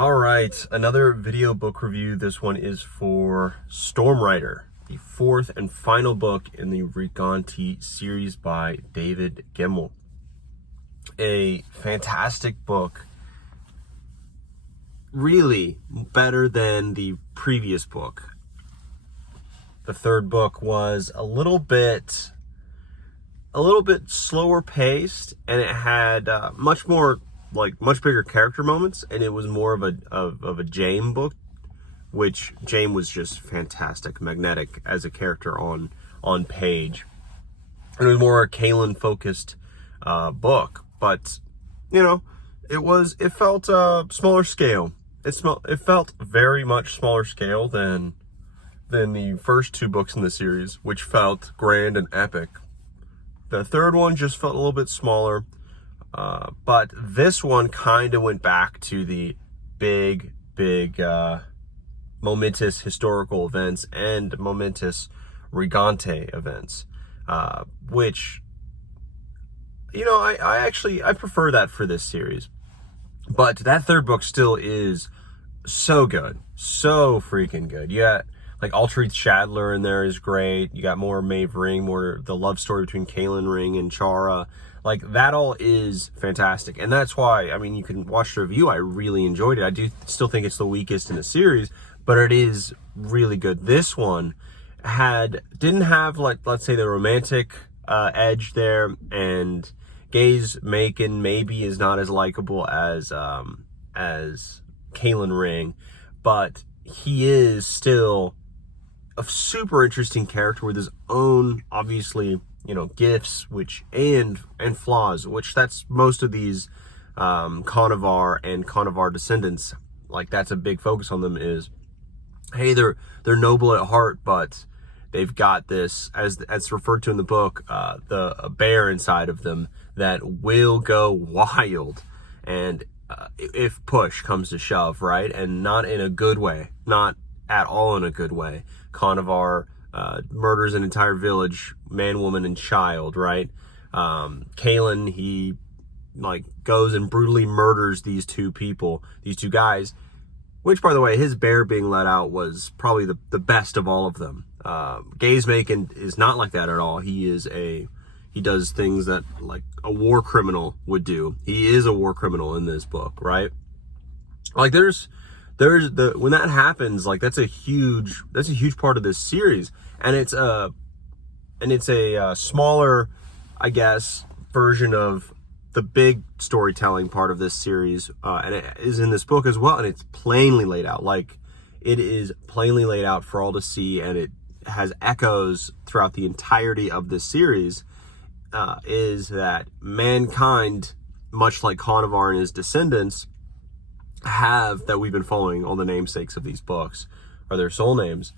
All right, another video book review. This one is for Stormrider, the fourth and final book in the Rigante series by David Gemmell. A fantastic book, really better than the previous book. The third book was a little bit slower paced, and it had much bigger character moments, and it was more of a Gemmell book, which Gemmell was just fantastic, magnetic as a character on page. And it was more a Kaylin focused book, but it felt smaller scale. It felt very much smaller scale than the first two books in the series, which felt grand and epic. The third one just felt a little bit smaller. But this one kind of went back to the big, momentous historical events and momentous Rigante events, which, I prefer that for this series. But that third book still is so good, so freaking good. Yeah, like Altreath Shadler in there is great. You got more Maeve Ring, more the love story between Kaylin Ring and Chara. Like, that all is fantastic. And that's why, you can watch the review. I really enjoyed it. I do still think it's the weakest in the series, but it is really good. This one didn't have, let's say, the romantic edge there, and Gay's Macon maybe is not as likable as Kaylin Ring, but he is still a super interesting character with his own, obviously, gifts, and flaws, which that's most of these Conovar and Conovar descendants. Like, that's a big focus on them is, hey, they're noble at heart, but they've got this, as referred to in the book, a bear inside of them that will go wild, and if push comes to shove, right? And not in a good way, not at all in a good way. Conovar murders an entire village, man, woman, and child, right? Kaylin, he goes and brutally murders these two guys, which, by the way, his bear being let out was probably the best of all of them. Gay's Macon is not like that at all. He does things that like a war criminal would do. He is a war criminal in this book, right? Like, when that happens, like, that's a huge part of this series, and it's a smaller, I guess, version of the big storytelling part of this series, and it is in this book as well, and it's plainly laid out. Like, it is plainly laid out for all to see, and it has echoes throughout the entirety of this series, is that mankind, much like Conovar and his descendants, that we've been following, all the namesakes of these books are their soul names.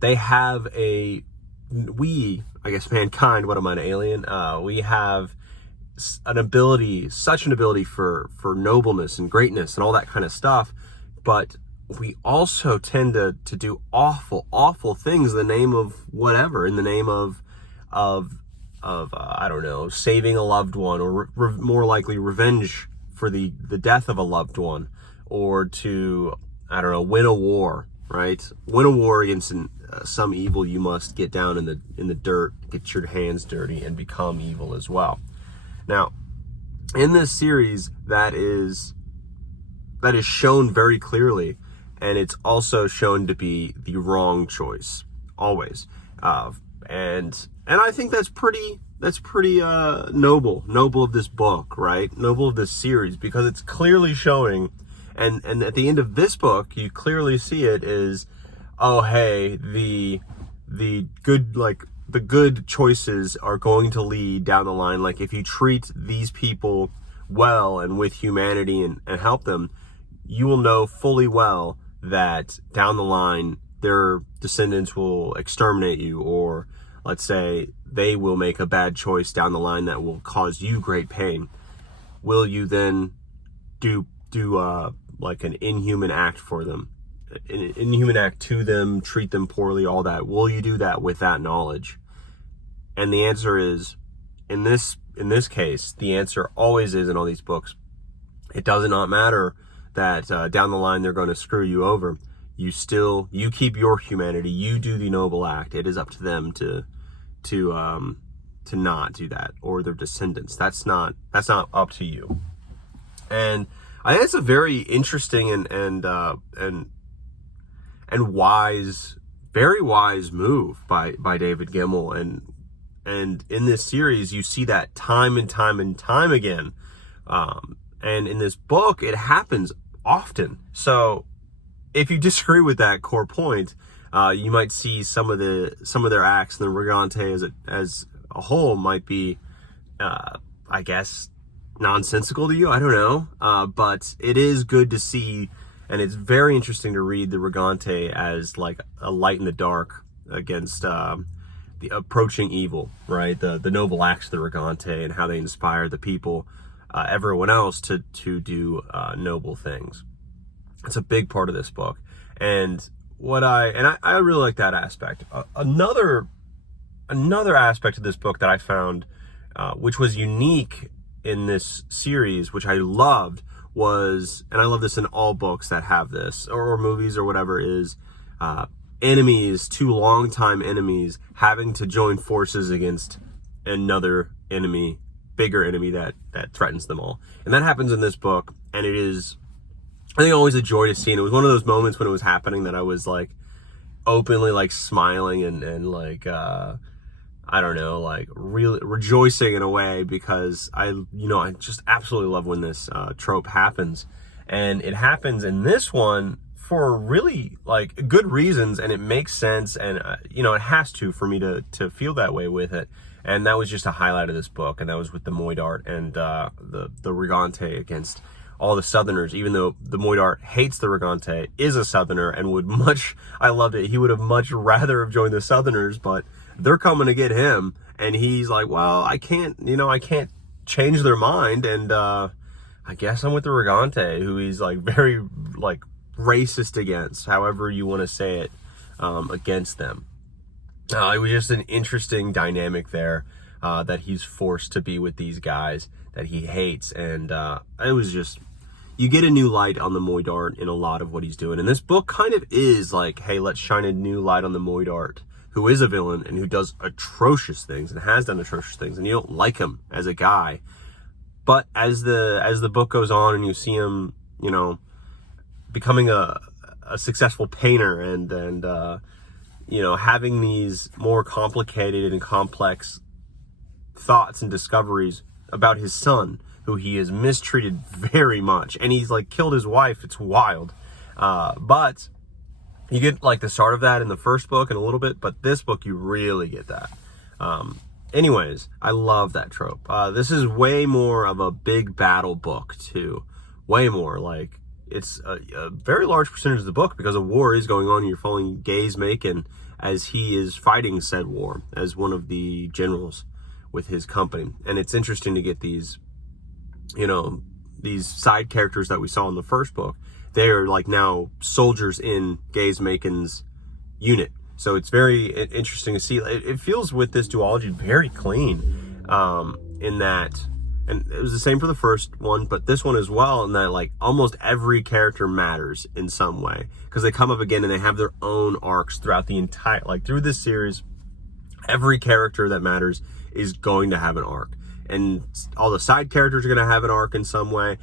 They have mankind, what am I, an alien? We have such an ability for nobleness and greatness and all that kind of stuff, but we also tend to do awful things in the name of whatever, in the name of I don't know, saving a loved one, or more likely revenge for the death of a loved one, or to, I don't know, win a war, right? Win a war against some evil. You must get down in the dirt, get your hands dirty, and become evil as well. Now, in this series, that is shown very clearly, and it's also shown to be the wrong choice always. And I think that's pretty noble of this book, right? Noble of this series, because it's clearly showing, and at the end of this book, you clearly see it is, oh, hey, the good choices are going to lead down the line. Like, if you treat these people well and with humanity and help them, you will know fully well that down the line their descendants will exterminate you, or let's say they will make a bad choice down the line that will cause you great pain. Will you then do like an inhuman act for them, an inhuman act to them, treat them poorly, all that? Will you do that with that knowledge? And the answer is, in this case, the answer always is, in all these books, it does not matter that down the line they're going to screw you over, you keep your humanity. You do the noble act. It is up to them to not do that, or their descendants. That's not up to you. And I think it's a very interesting and wise, very wise move by David Gemmell. And in this series, you see that time and time again. And in this book, it happens often. So if you disagree with that core point, you might see some of their acts in the Rigante as a whole might be, I guess, nonsensical to you. I don't know. But it is good to see, and it's very interesting to read the Rigante as like a light in the dark against the approaching evil, right? The noble acts of the Rigante and how they inspire the people, everyone else to do noble things. It's a big part of this book. And I really like that aspect. Another aspect of this book that I found, which was unique in this series, which I loved, was, and I love this in all books that have this, or movies or whatever, is enemies, two longtime enemies, having to join forces against another enemy, bigger enemy that threatens them all. And that happens in this book, and it is, I think, always a joy to see. And it was one of those moments when it was happening that I was like openly like smiling and like I don't know, like really rejoicing in a way, because I just absolutely love when this trope happens. And it happens in this one for really like good reasons, and it makes sense, and it has to, for me to feel that way with it. And that was just a highlight of this book, and that was with the Moidart and the Rigante against all the Southerners, even though the Moidart hates the Rigante, is a Southerner, and I loved it, he would have much rather have joined the Southerners, but they're coming to get him, and he's like, well, I can't change their mind, and I guess I'm with the Rigante, who he's like very like racist against, however you want to say it, against them. It was just an interesting dynamic there, that he's forced to be with these guys that he hates, and it was just, you get a new light on the Moidart in a lot of what he's doing. And this book kind of is like, hey, let's shine a new light on the Moidart, who is a villain and who does atrocious things and has done atrocious things, and you don't like him as a guy. But as the book goes on and you see him, becoming a successful painter and having these more complicated and complex thoughts and discoveries about his son, who he has mistreated very much, and he's like killed his wife. It's wild. But you get like the start of that in the first book and a little bit, but this book you really get that. Anyways, I love that trope. This is way more of a big battle book too. Way more, like it's a very large percentage of the book, because a war is going on and you're following Gemmell as he is fighting said war as one of the generals with his company. And it's interesting to get these side characters that we saw in the first book. They are like now soldiers in Gemmell's unit. So it's very interesting to see. It feels with this duology very clean, in that, and it was the same for the first one, but this one as well, in that like almost every character matters in some way, because they come up again and they have their own arcs throughout the entire, like through this series, every character that matters is going to have an arc, and all the side characters are going to have an arc in some way,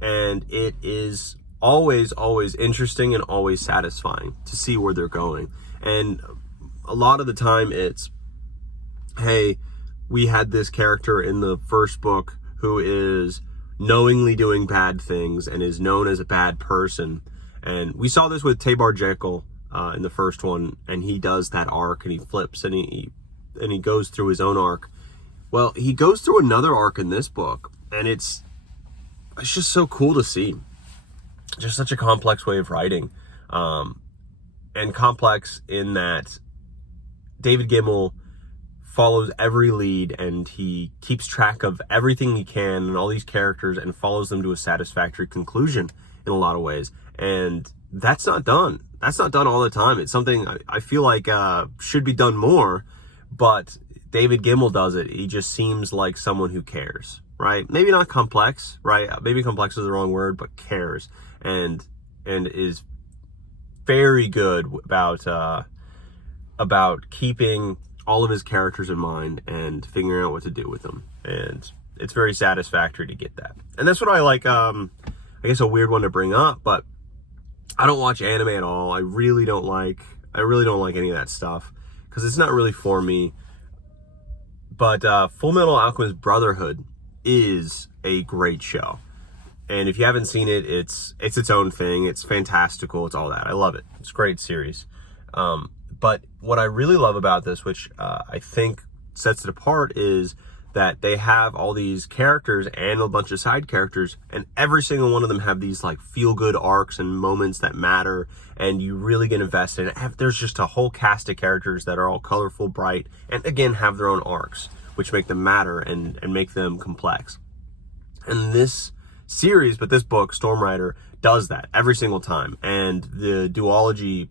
and it is always interesting and always satisfying to see where they're going. And a lot of the time it's, hey, we had this character in the first book who is knowingly doing bad things and is known as a bad person, and we saw this with Tabar Jekyll in the first one, and he does that arc and he flips and he goes through his own arc. Well, he goes through another arc in this book, and it's just so cool to see. Just such a complex way of writing, and complex in that David Gemmell follows every lead, and he keeps track of everything he can and all these characters and follows them to a satisfactory conclusion in a lot of ways. And that's not done. That's not done all the time. It's something I feel like should be done more, but David Gemmell does it. He just seems like someone who cares, right? Maybe not complex, right? Maybe complex is the wrong word, but cares and is very good about keeping all of his characters in mind and figuring out what to do with them. And it's very satisfactory to get that. And that's what I like. I guess a weird one to bring up, but I don't watch anime at all. I really don't like any of that stuff because it's not really for me. But Full Metal Alchemist Brotherhood is a great show. And if you haven't seen it, it's its own thing. It's fantastical. It's all that. I love it. It's a great series. But what I really love about this, which I think sets it apart, is that they have all these characters and a bunch of side characters, and every single one of them have these like feel-good arcs and moments that matter, and you really get invested in it. There's just a whole cast of characters that are all colorful, bright, and again have their own arcs, which make them matter and make them complex. And this series, but this book, Stormrider, does that every single time. And the duology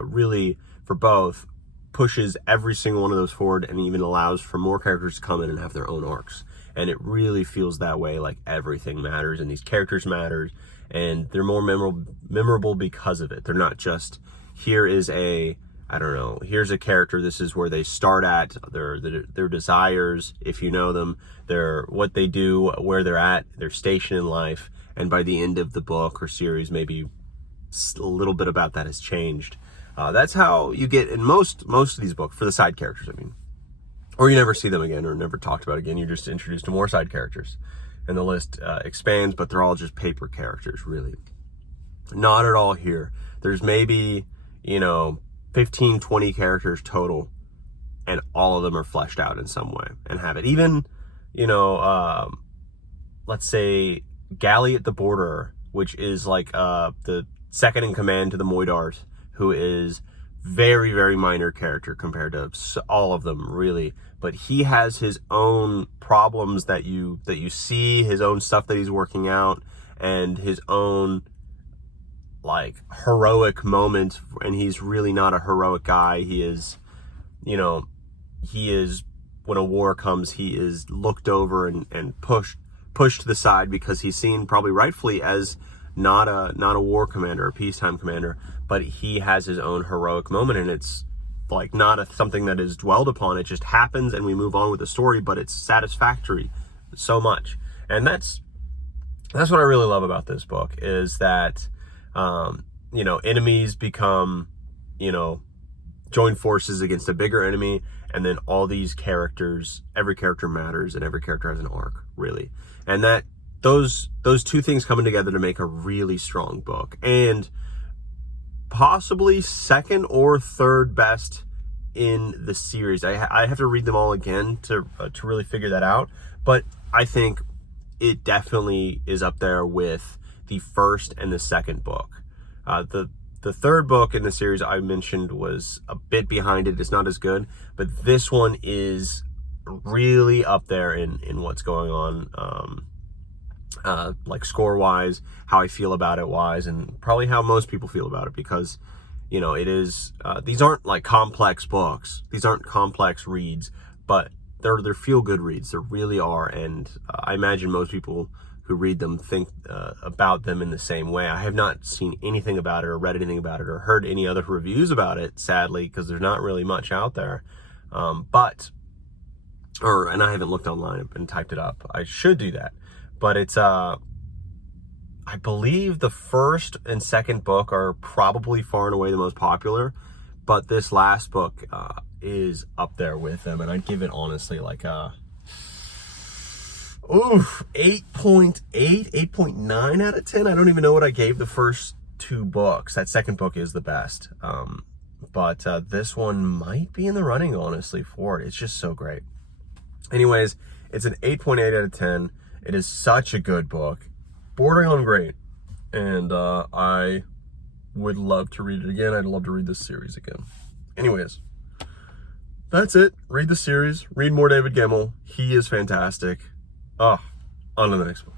really, for both, pushes every single one of those forward and even allows for more characters to come in and have their own arcs. And it really feels that way, like everything matters and these characters matters, and they're more memorable because of it. They're not just, here is a, I don't know, here's a character, this is where they start at, their desires, if you know them, their what they do, where they're at, their station in life, and by the end of the book or series, maybe a little bit about that has changed. That's how you get in most of these books, for the side characters, I mean. Or you never see them again or never talked about again. You're just introduced to more side characters. And the list expands, but they're all just paper characters, really. Not at all here. There's maybe, 15, 20 characters total, and all of them are fleshed out in some way and have it. Even, let's say Galley at the Border, which is like the second in command to the Moidart, who is very, very minor character compared to all of them, really. But he has his own problems that you see, his own stuff that he's working out, and his own like heroic moment. And he's really not a heroic guy. He is, when a war comes, he is looked over and pushed to the side because he's seen, probably rightfully, as not a war commander, a peacetime commander. But he has his own heroic moment, and it's like not something that is dwelled upon. It just happens and we move on with the story, but it's satisfactory so much. And that's what I really love about this book, is that, enemies become, join forces against a bigger enemy. And then all these characters, every character matters and every character has an arc, really. And that those two things coming together to make a really strong book, and possibly second or third best in the series. I have to read them all again to really figure that out, but I think it definitely is up there with the first and the second book. The third book in the series I mentioned was a bit behind it. It's not as good, but this one is really up there in what's going on, like score-wise, how I feel about it wise, and probably how most people feel about it, because, it is, these aren't like complex books. These aren't complex reads, but they're feel-good reads. They really are, and I imagine most people who read them think about them in the same way. I have not seen anything about it or read anything about it or heard any other reviews about it, sadly, because there's not really much out there. And I haven't looked online and typed it up. I should do that. But it's, I believe the first and second book are probably far and away the most popular, but this last book is up there with them, and I'd give it honestly like a 8.8, 8.9 out of 10. I don't even know what I gave the first two books. That second book is the best, but this one might be in the running, honestly, for it. It's just so great. Anyways, it's an 8.8 out of 10. It is such a good book, bordering on great, and I would love to read it again. I'd love to read this series again. Anyways, that's it. Read the series. Read more David Gemmell. He is fantastic. On to the next one.